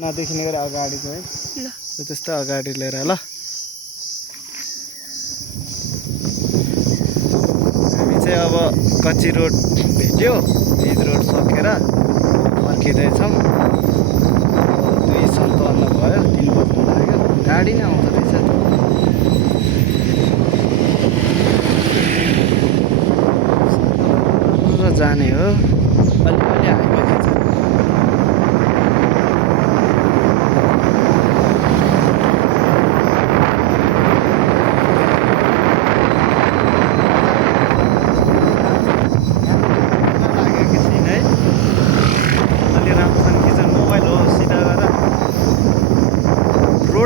नदेखिने गरी अगाडिको है ल त्यस्तो अगाडि लिएर ल हामी चाहिँ अब कच्ची रोड भेट्यो रिज रोड सकेर फर्किँदैछौँ 2:57 भयो 3 बज्न लाग्यो गाडी नै आउँदो रहेछ त जाने हो अलिअलि हाइवे छ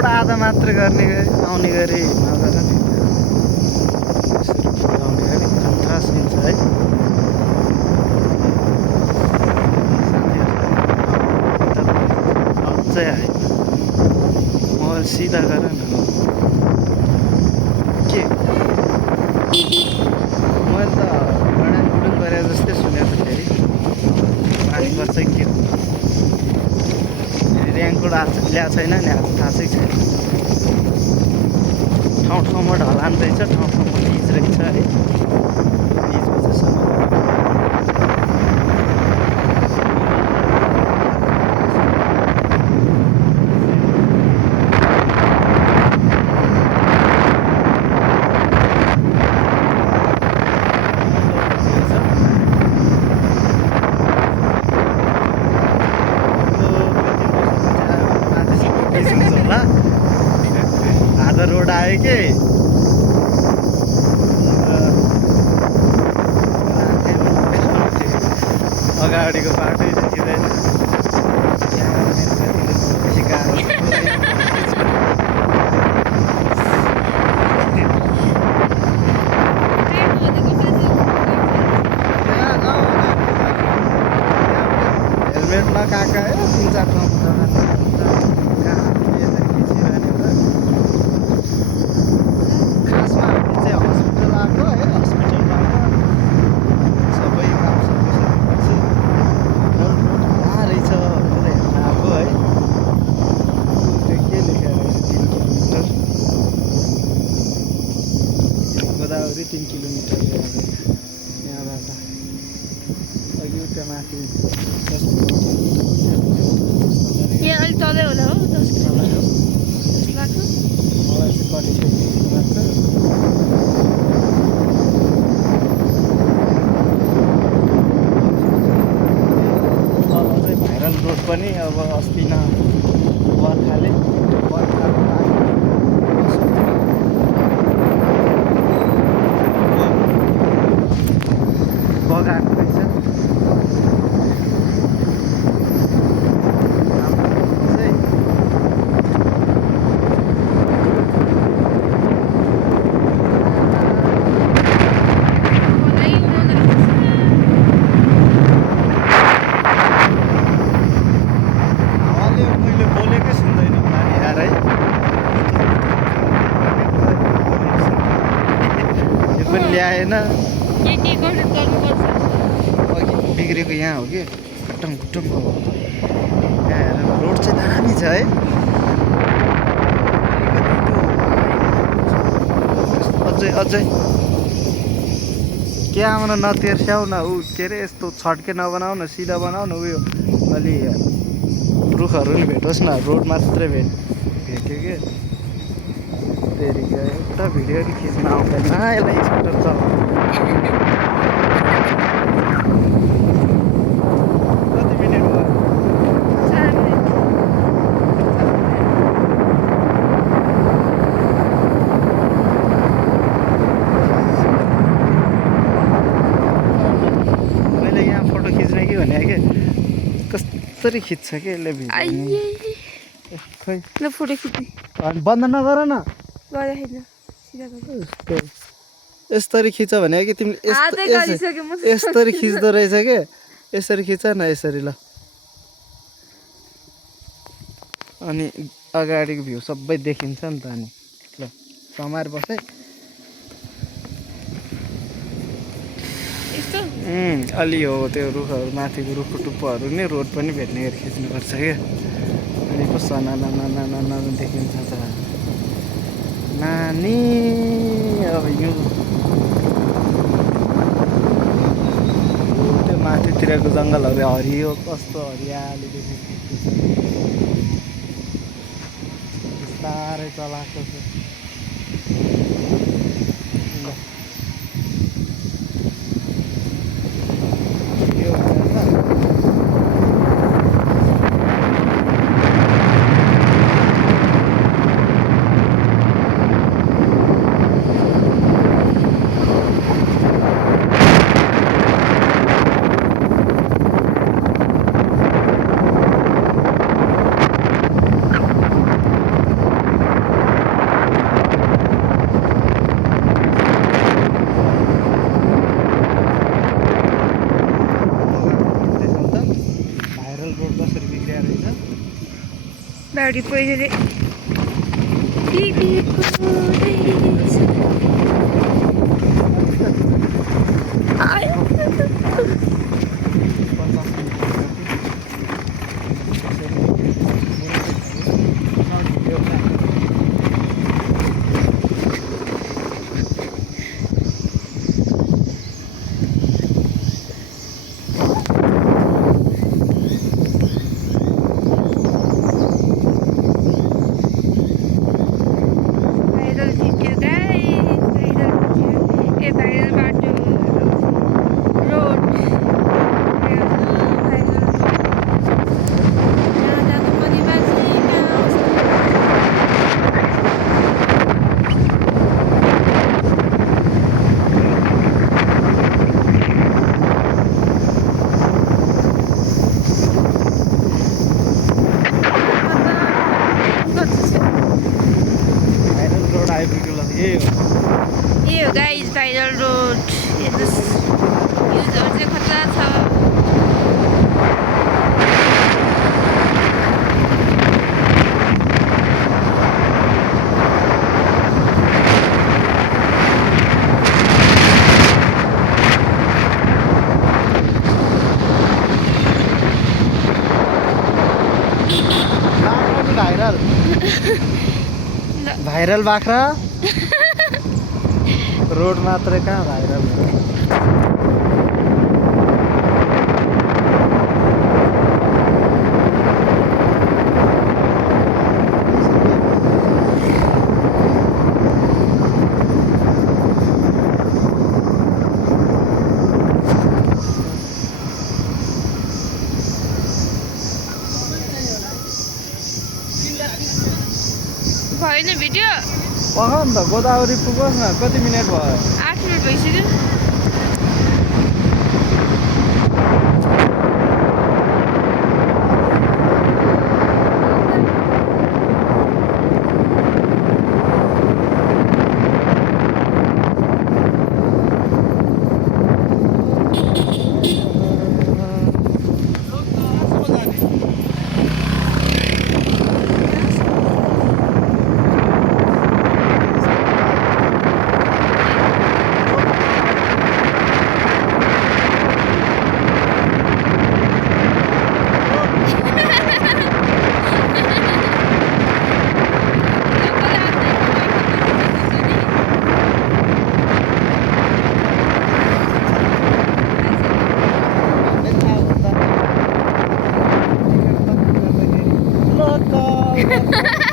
आधा मात्र गर्ने गरी आउने गरी नगर नि आउने गरी कन्ट्रास्ट हुन्छ है अझै आयो मोबाइल सिधा गर न के मैले त गडाङगुडुङ गरे जस्तै सुनेको थिएँ फेरि पानी पर्छ के हो ऱ्याङ्कको ल्याएको छैन नि अब थाहा चाहिँ छैन ठाउँ ठाउँमा ढलान रहेछ ठाउँ ठाउँमा रिज रहेछ है रिजमा चाहिँ आधा रोड आयो कि अगाडिको बाटै देखिँदैन हेलमेट नकाका है 3-4 ठाउँ खासमा हामी चाहिँ हस्पिटल आएको है हस्पिटलमा सबै काम सकिसकेपछि रहेछ भनेर हेर्न आएको है त्यो के लेखेर 3 किलोमिटर गोदावरी 3 किलोमिटर यहाँबाट अघि उता माथि यहाँ अलिक तलै होला हो 10 मलाई हो लाग्छ मलाई चाहिँ कति लाग्छ तल चाहिँ भाइरल रोड पनि अब अस्ति न बर्खाले बगाएको रहेछ ल्याएन के गर्नुपर्छ अघि बिग्रेको यहाँ हो कि खट्टङ खुट्टङ हो यहाँ हेर रोड चाहिँ दामी छ है अझै क्या आउन नतेर्स्याउ न ऊ के अरे यस्तो छड्के नबनाऊ न सिधा बनाऊ न उयो अलि रुखहरू नि भेटोस् न रोड मात्रै भेट्यो कि तेरि एउटा भिडियो नि खिच्न आउँदैन यसलाई स्कुटर चलाउनु कति मिनट भयो मैले यहाँ फोटो खिच्ने कि भने कि कसरी खिच्छ कि यसले भिडियो खै ल फोटो खिच्ने बन्द नगर न यसरी खिच भने कि तिमीले यसरी खिच्दो रहेछ के यसरी खिच न यसरी ल अनि अगाडिको भ्यू सबै देखिन्छ नि त अनि ल समाएर बस है अलि हो त्यो रुखहरू माथिको रुखको टुप्पोहरू नि रोड पनि भेट्ने गरी खिच्नुपर्छ क्या अनि सना देखिन्छ त नानी। अब यो त्यो माथितिरको जङ्गलहरू हरियो कस्तो हरियाली देखिन्छ बिस्तारै चलाएको छ। ल यो बारी पहिरोले बिग्रेको रहेछ। आयो। ये हो गाइस भाइरल रोड। हेर्नुहोस् भ्युजहरू चाहिँ खतरा छ। भाइरल भाइरल बाख्रा रोड मात्रै कहाँ भाइरल हो। भयो नि भिडियो पख नि त गोदावरी पुगोस् न। कति मिनट भयो? 8 मिनट भइसक्यो। Local.